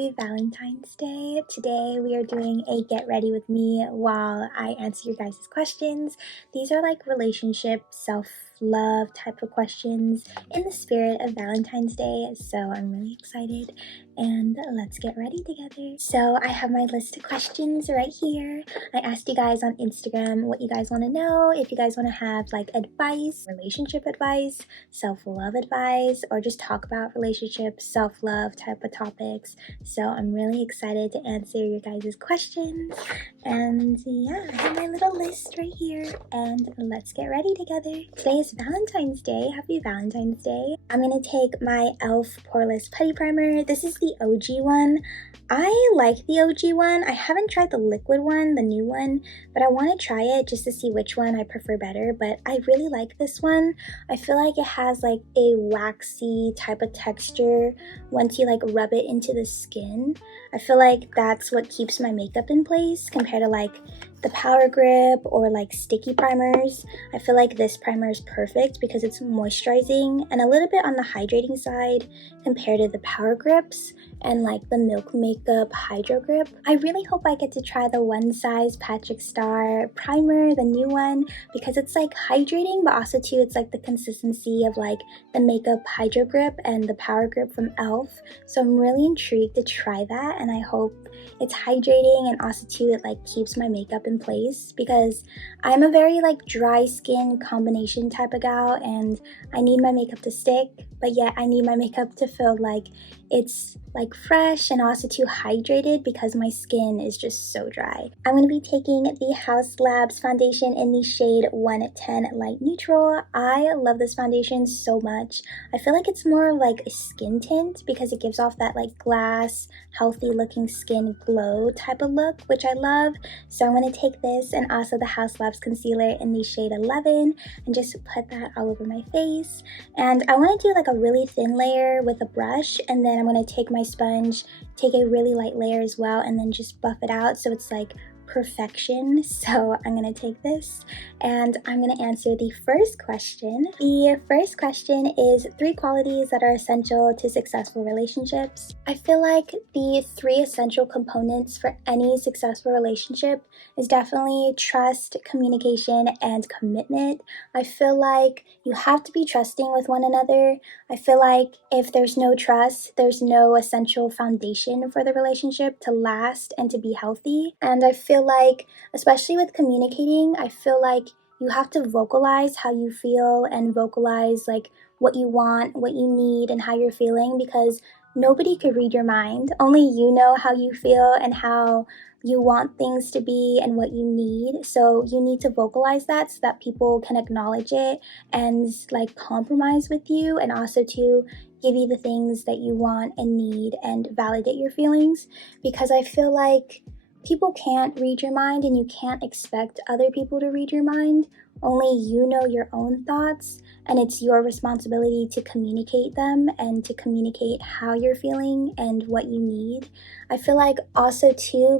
happy Valentine's Day. Today we are doing a get ready with me while I answer your guys' questions. These are like relationship, self-love type of questions in the spirit of Valentine's Day, so I'm really excited and let's get ready together. So I have my list of questions right here. I asked you guys on Instagram what you guys want to know, if you guys want to have like advice, relationship advice, self-love advice, or just talk about relationships, self-love type of topics. So I'm really excited to answer your guys' questions. And yeah, I have my little list right here and let's get ready together. Today is Valentine's Day. Happy Valentine's Day. I'm gonna take my e.l.f. Poreless Putty Primer. This is the OG one. I like the OG one. I haven't tried the liquid one, the new one, but I want to try it just to see which one I prefer better. But I really like this one. I feel like it has like a waxy type of texture once you like rub it into the skin. I feel like that's what keeps my makeup in place compared to like the Power Grip or like sticky primers. I feel like this primer is perfect because it's moisturizing and a little bit on the hydrating side compared to the Power Grips and like the Milk Makeup Hydro Grip. I really hope I get to try the One Size Patrick Star primer, the new one, because it's like hydrating, but also too it's like the consistency of like the Makeup Hydro Grip and the Power Grip from e.l.f. So I'm really intrigued to try that, and I hope it's hydrating and also too it like keeps my makeup in place because I'm a very like dry skin combination type of gal, and I need my makeup to stick, but yet I need my makeup to feel like it's like fresh and also too hydrated because my skin is just so dry. I'm going to be taking the Haus Labs foundation in the shade 110 Light Neutral. I love this foundation so much. I feel like it's more like a skin tint because it gives off that like glass, healthy looking skin glow type of look, which I love. So I'm going to take this and also the Haus Labs concealer in the shade 11 and just put that all over my face. And I want to do like a really thin layer with a brush, and then I'm going to take my sponge, take a really light layer as well, and then just buff it out so it's like perfection. So I'm gonna take this and I'm gonna answer the first question. The first question is 3 qualities that are essential to successful relationships. I feel like the 3 essential components for any successful relationship is definitely trust, communication, and commitment. I feel like you have to be trusting with one another. I feel like if there's no trust, there's no essential foundation for the relationship to last and to be healthy. And I feel like, especially with communicating, I feel like you have to vocalize how you feel and vocalize like what you want, what you need, and how you're feeling, because nobody could read your mind. Only you know how you feel and how you want things to be and what you need. So you need to vocalize that so that people can acknowledge it and like compromise with you, and also to give you the things that you want and need and validate your feelings. Because I feel like people can't read your mind and you can't expect other people to read your mind. Only you know your own thoughts, and it's your responsibility to communicate them and to communicate how you're feeling and what you need. I feel like also too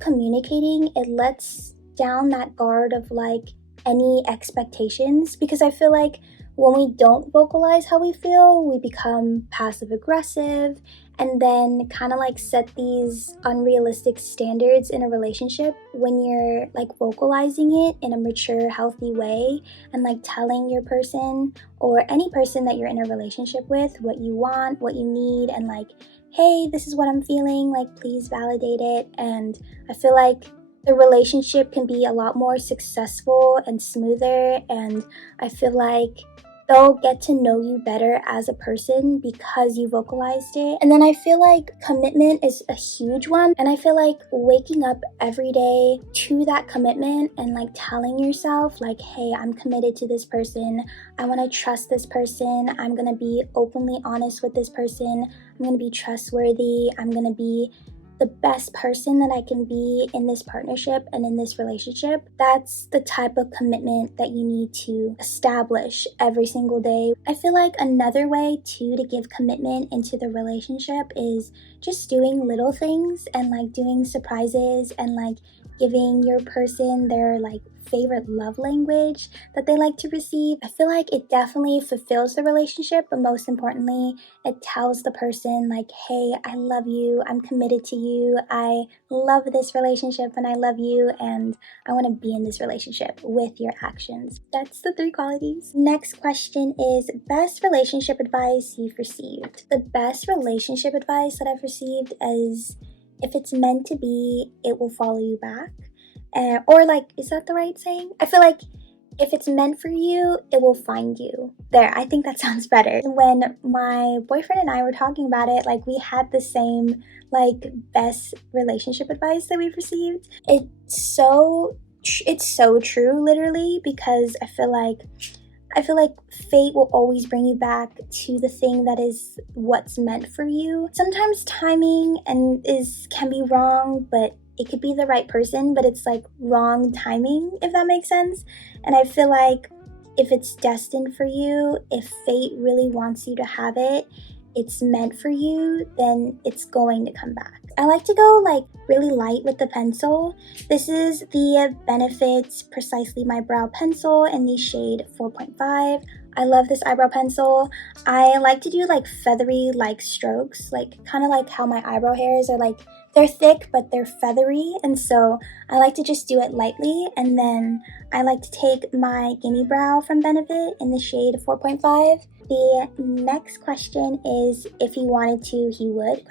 communicating, it lets down that guard of like any expectations, because I feel like when we don't vocalize how we feel, we become passive aggressive and then kind of like set these unrealistic standards in a relationship when you're like vocalizing it in a mature, healthy way and like telling your person or any person that you're in a relationship with what you want, what you need, and like, hey, this is what I'm feeling, like please validate it. And I feel like the relationship can be a lot more successful and smoother, and I feel like they'll get to know you better as a person because you vocalized it. And then I feel like commitment is a huge one, and I feel like waking up every day to that commitment and like telling yourself like, hey, I'm committed to this person, I want to trust this person, I'm gonna be openly honest with this person, I'm gonna be trustworthy, I'm gonna be the best person that I can be in this partnership and in this relationship. That's the type of commitment that you need to establish every single day. I feel like another way too to give commitment into the relationship is just doing little things and like doing surprises and like giving your person their like favorite love language that they like to receive. I feel like it definitely fulfills the relationship, but most importantly, it tells the person like, hey, I love you, I'm committed to you, I love this relationship and I love you, and I want to be in this relationship with your actions. That's the 3 qualities. Next question is best relationship advice you've received. The best relationship advice that I've received is, if it's meant to be, it will follow you back. Or like, is that the right saying? I feel like if it's meant for you, it will find you. There, I think that sounds better. When my boyfriend and I were talking about it, like we had the same like best relationship advice that we've received. It's so true, literally, because I feel like fate will always bring you back to the thing that is what's meant for you. Sometimes timing can be wrong, but it could be the right person, but it's like wrong timing, if that makes sense. And I feel like if it's destined for you, if fate really wants you to have it, it's meant for you, then it's going to come back. I like to go like really light with the pencil. This is the Benefits Precisely My Brow Pencil in the shade 4.5. I love this eyebrow pencil. I like to do like feathery like strokes, like kind of like how my eyebrow hairs are like, they're thick but they're feathery, and so I like to just do it lightly. And then I like to take my Gimme Brow from Benefit in the shade 4.5. The next question is, if he wanted to, he would, ?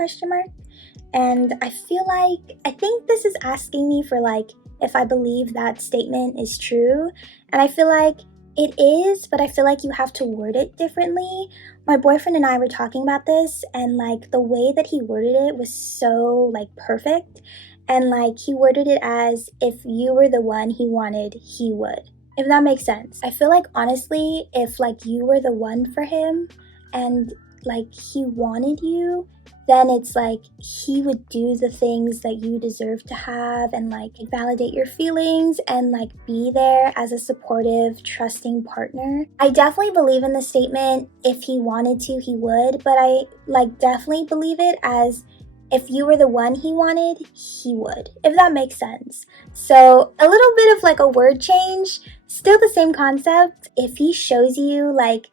And I think this is asking me for like if I believe that statement is true. And I feel like it is, but I feel like you have to word it differently. My boyfriend and I were talking about this, and like the way that he worded it was so like perfect. And like he worded it as, if you were the one he wanted, he would. If that makes sense. I feel like honestly, if like you were the one for him and like he wanted you, then it's like he would do the things that you deserve to have and like validate your feelings and like be there as a supportive, trusting partner. I definitely believe in the statement, if he wanted to, he would, but I like definitely believe it as, if you were the one he wanted, he would, if that makes sense. So a little bit of like a word change, still the same concept. If he shows you like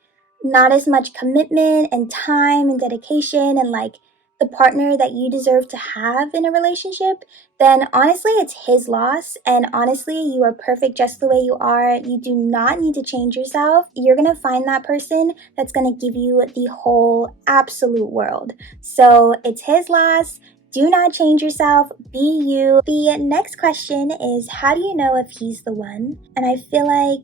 not as much commitment and time and dedication and like the partner that you deserve to have in a relationship, then honestly it's his loss, and honestly you are perfect just the way you are. You do not need to change yourself. You're gonna find that person that's gonna give you the whole absolute world. So it's his loss. Do not change yourself. Be you. The next question is, how do you know if he's the one? And I feel like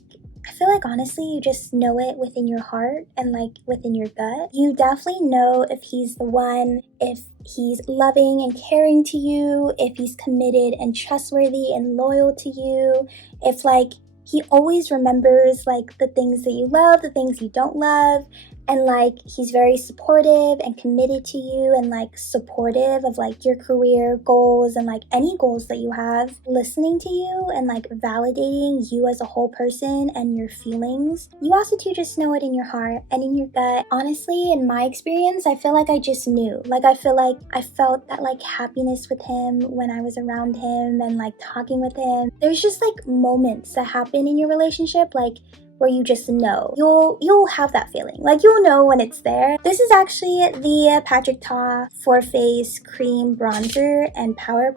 honestly you just know it within your heart and like within your gut. You definitely know if he's the one, if he's loving and caring to you, if he's committed and trustworthy and loyal to you, if like he always remembers like the things that you love, the things you don't love, and like he's very supportive and committed to you and like supportive of like your career goals and like any goals that you have, listening to you and like validating you as a whole person and your feelings. You also do just know it in your heart and in your gut. Honestly, in my experience, I feel like I just knew. Like I feel like I felt that like happiness with him when I was around him and like talking with him. There's just like moments that happen in your relationship like where you just know. You'll have that feeling. Like you'll know when it's there. This is actually the Patrick Ta Face Cream Bronzer and Powder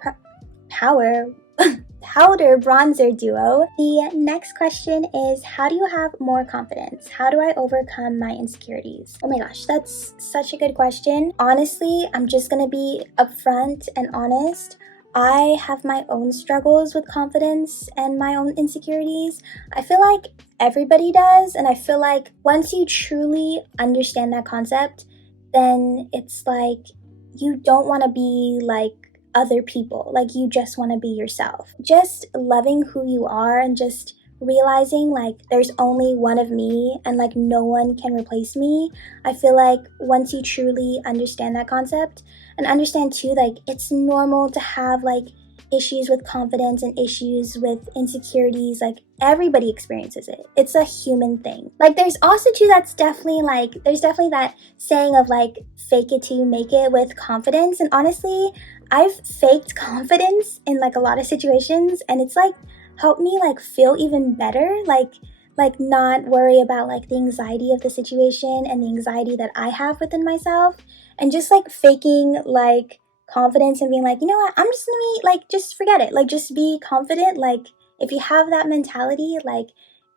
Bronzer Duo. The next question is, how do you have more confidence? How do I overcome my insecurities? Oh my gosh, that's such a good question. Honestly, I'm just gonna be upfront and honest. I have my own struggles with confidence and my own insecurities. I feel like everybody does, and I feel like once you truly understand that concept, then it's like you don't want to be like other people. Like you just want to be yourself. Just loving who you are and just realizing like there's only one of me and like no one can replace me. I feel like once you truly understand that concept and understand too, like it's normal to have like issues with confidence and issues with insecurities. Like everybody experiences it. It's a human thing. Like there's also too, there's definitely that saying of like fake it till you make it with confidence. And honestly, I've faked confidence in like a lot of situations, and it's like helped me like feel even better, like not worry about like the anxiety of the situation and the anxiety that I have within myself, and just like faking like confidence and being like, you know what, I'm just gonna be like, just forget it, like just be confident. Like if you have that mentality, like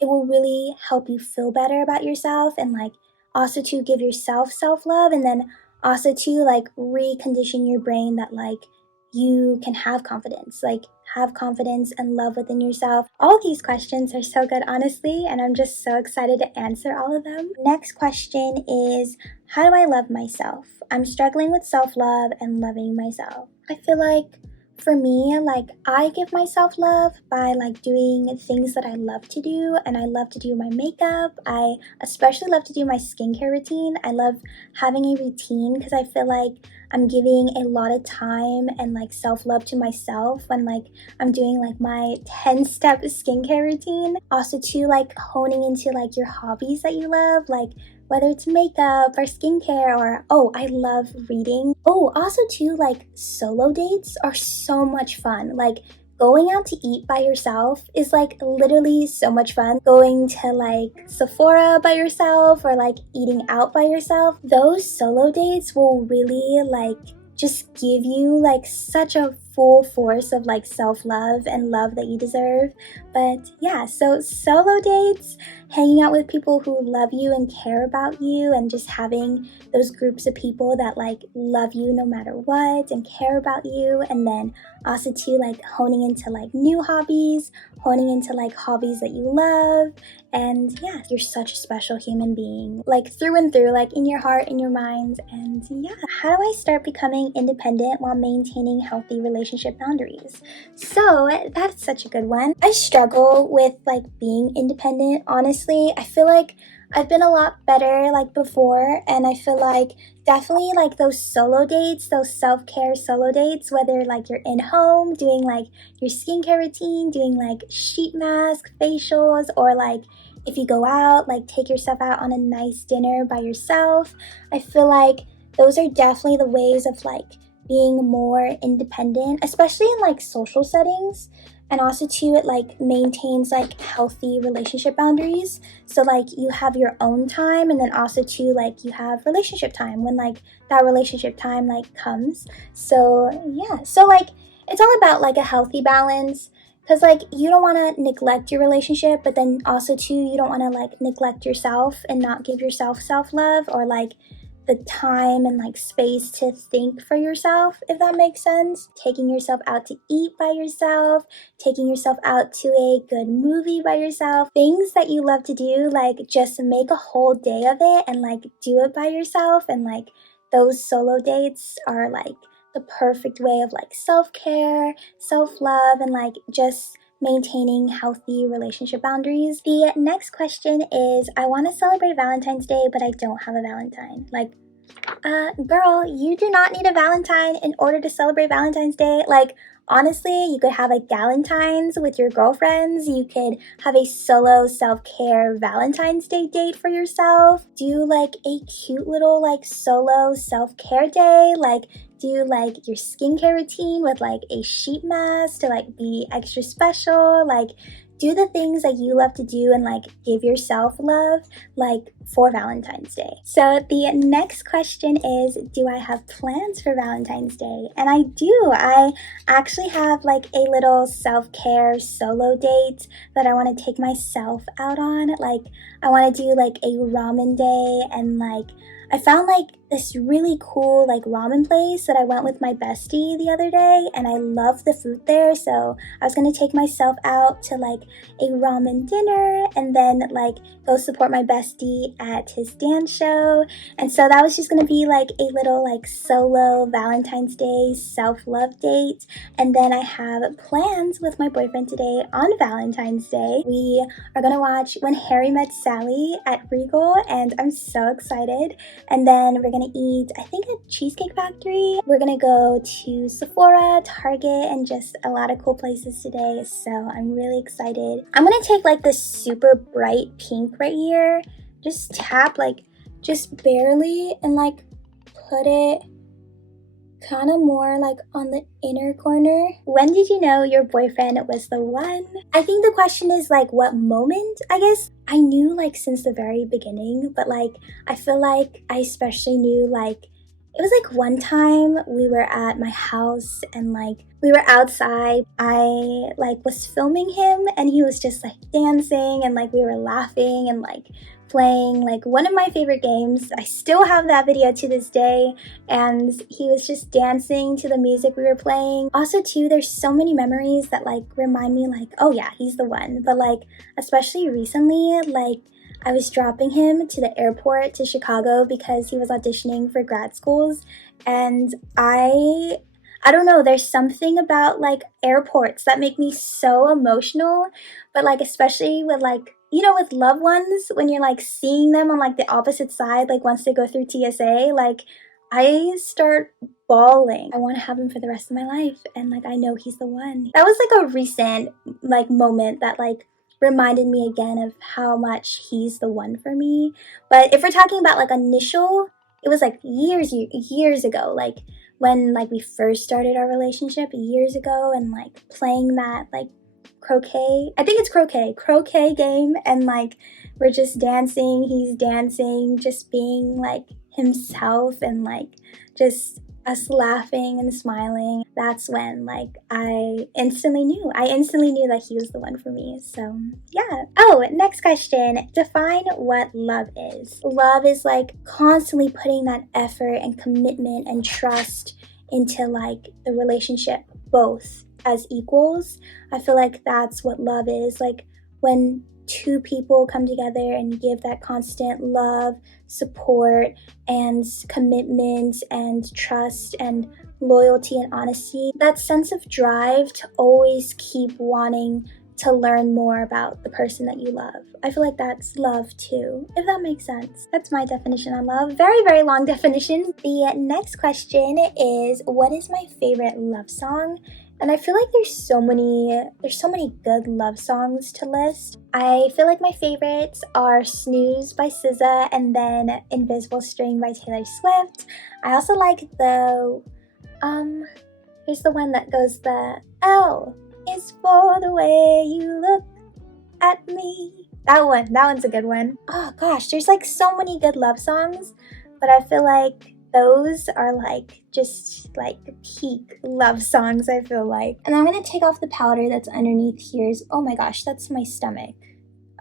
it will really help you feel better about yourself, and like also to give yourself self-love, and then also to like recondition your brain that like you can have confidence, like have confidence and love within yourself. All these questions are so good, honestly, and I'm just so excited to answer all of them. Next question is, how do I love myself? I'm struggling with self-love and loving myself. I feel like for me, like I give myself love by like doing things that I love to do, and I love to do my makeup. I especially love to do my skincare routine. I love having a routine because I feel like I'm giving a lot of time and like self-love to myself when like I'm doing like my 10-step skincare routine. Also too, like honing into like your hobbies that you love, like whether it's makeup or skincare, or oh, I love reading. Oh, also too, like solo dates are so much fun. Like going out to eat by yourself is like literally so much fun. Going to like Sephora by yourself or like eating out by yourself, those solo dates will really like just give you like such a full force of like self-love and love that you deserve. But yeah, so solo dates, hanging out with people who love you and care about you, and just having those groups of people that like love you no matter what and care about you. And then also too, like honing into like new hobbies, honing into like hobbies that you love. And yeah, you're such a special human being, like through and through, like in your heart, in your mind. And yeah, how do I start becoming independent while maintaining healthy relationship boundaries? So that's such a good one. I struggle with like being independent, honestly. I feel like I've been a lot better like before, and I feel like definitely like those solo dates, those self-care solo dates, whether like you're in home doing like your skincare routine, doing like sheet mask facials, or like if you go out, like take yourself out on a nice dinner by yourself. I feel like those are definitely the ways of like being more independent, especially in like social settings. And also too, it like maintains like healthy relationship boundaries. So like you have your own time, and then also too, like you have relationship time when like that relationship time like comes. So yeah, so like it's all about like a healthy balance, because like you don't want to neglect your relationship, but then also too, you don't want to like neglect yourself and not give yourself self-love, or like the time and like space to think for yourself, if that makes sense. Taking yourself out to eat by yourself, taking yourself out to a good movie by yourself, things that you love to do, like just make a whole day of it and like do it by yourself. And like those solo dates are like the perfect way of like self-care, self-love, and like just maintaining healthy relationship boundaries. The next question is, I want to celebrate Valentine's Day, but I don't have a Valentine. Like, girl, you do not need a Valentine in order to celebrate Valentine's Day. Like, honestly, you could have like Galentine's with your girlfriends. You could have a solo self-care Valentine's Day date for yourself. Do like a cute little like solo self-care day. Like do like your skincare routine with like a sheet mask to like be extra special. Like do the things that you love to do and like give yourself love like for Valentine's Day. So the next question is, do I have plans for Valentine's Day? And I do. I actually have like a little self-care solo date that I want to take myself out on. Like I want to do like a ramen day, and like I found like this really cool like ramen place that I went with my bestie the other day, and I love the food there. So I was gonna take myself out to like a ramen dinner, and then like go support my bestie at his dance show. And so that was just gonna be like a little like solo Valentine's Day self-love date. And then I have plans with my boyfriend today on Valentine's Day. We are gonna watch When Harry Met Sally at Regal, and I'm so excited. And then we're gonna eat, I think, at Cheesecake Factory. We're gonna go to Sephora, Target, and just a lot of cool places today. So I'm really excited. I'm gonna take like this super bright pink right here, just tap like just barely, and like put it kind of more like on the inner corner. When did you know your boyfriend was the one? I think the question is like what moment, I guess. I knew like since the very beginning, but like I feel like I especially knew like it was like one time we were at my house and like we were outside. I like was filming him and he was just like dancing and like we were laughing and like playing like one of my favorite games. I still have that video to this day, and he was just dancing to the music we were playing. Also too, there's so many memories that like remind me like, oh yeah, he's the one. But like especially recently, like I was dropping him to the airport to Chicago because he was auditioning for grad schools, and I don't know, there's something about like airports that make me so emotional, but like especially with like, you know, with loved ones, when you're like seeing them on like the opposite side, like once they go through TSA, like I start bawling. I want to have him for the rest of my life, and like I know he's the one. That was like a recent like moment that like reminded me again of how much he's the one for me. But if we're talking about like initial, it was like years ago, like when like we first started our relationship years ago, and like playing that like croquet, I think it's croquet game, and like we're just dancing, he's dancing, just being like himself, and like just us laughing and smiling. That's when like I instantly knew that he was the one for me. So yeah. Oh, next question. Define what love is. Love is like constantly putting that effort and commitment and trust into like the relationship, both as equals. I feel like that's what love is. Like when two people come together and give that constant love, support, and commitment and trust and loyalty and honesty, that sense of drive to always keep wanting to learn more about the person that you love. I feel like that's love too, if that makes sense. That's my definition on love. Very, very long definition. The next question is, what is my favorite love song? And I feel like there's so many good love songs to list. I feel like my favorites are Snooze by SZA and then Invisible String by Taylor Swift. I also like here's the one that goes, the L is for the way you look at me. That one's a good one. Oh gosh, there's like so many good love songs, but I feel like those are like just like peak love songs, I feel like. And I'm gonna take off the powder that's underneath here. Oh my gosh, that's my stomach.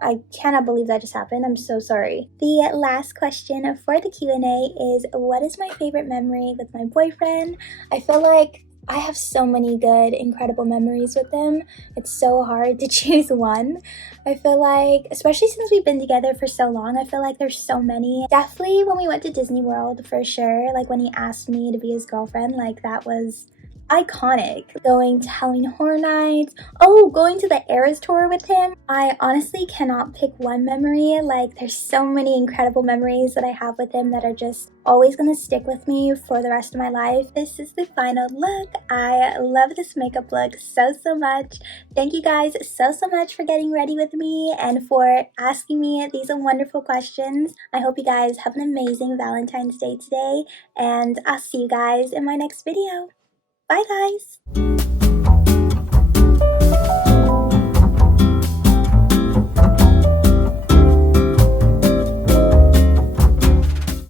I cannot believe that just happened. I'm so sorry. The last question for the Q&A is, what is my favorite memory with my boyfriend? I feel like I have so many good, incredible memories with him. It's so hard to choose one. I feel like, especially since we've been together for so long, I feel like there's so many. Definitely when we went to Disney World, for sure. Like when he asked me to be his girlfriend, like that was iconic. Going to Halloween Horror Nights, going to the Eras tour with him. I honestly cannot pick one memory. Like there's so many incredible memories that I have with him that are just always gonna stick with me for the rest of my life. This is the final look. I love this makeup look so much. Thank you guys so much for getting ready with me and for asking me these wonderful questions. I hope you guys have an amazing Valentine's Day today, and I'll see you guys in my next video. Bye guys!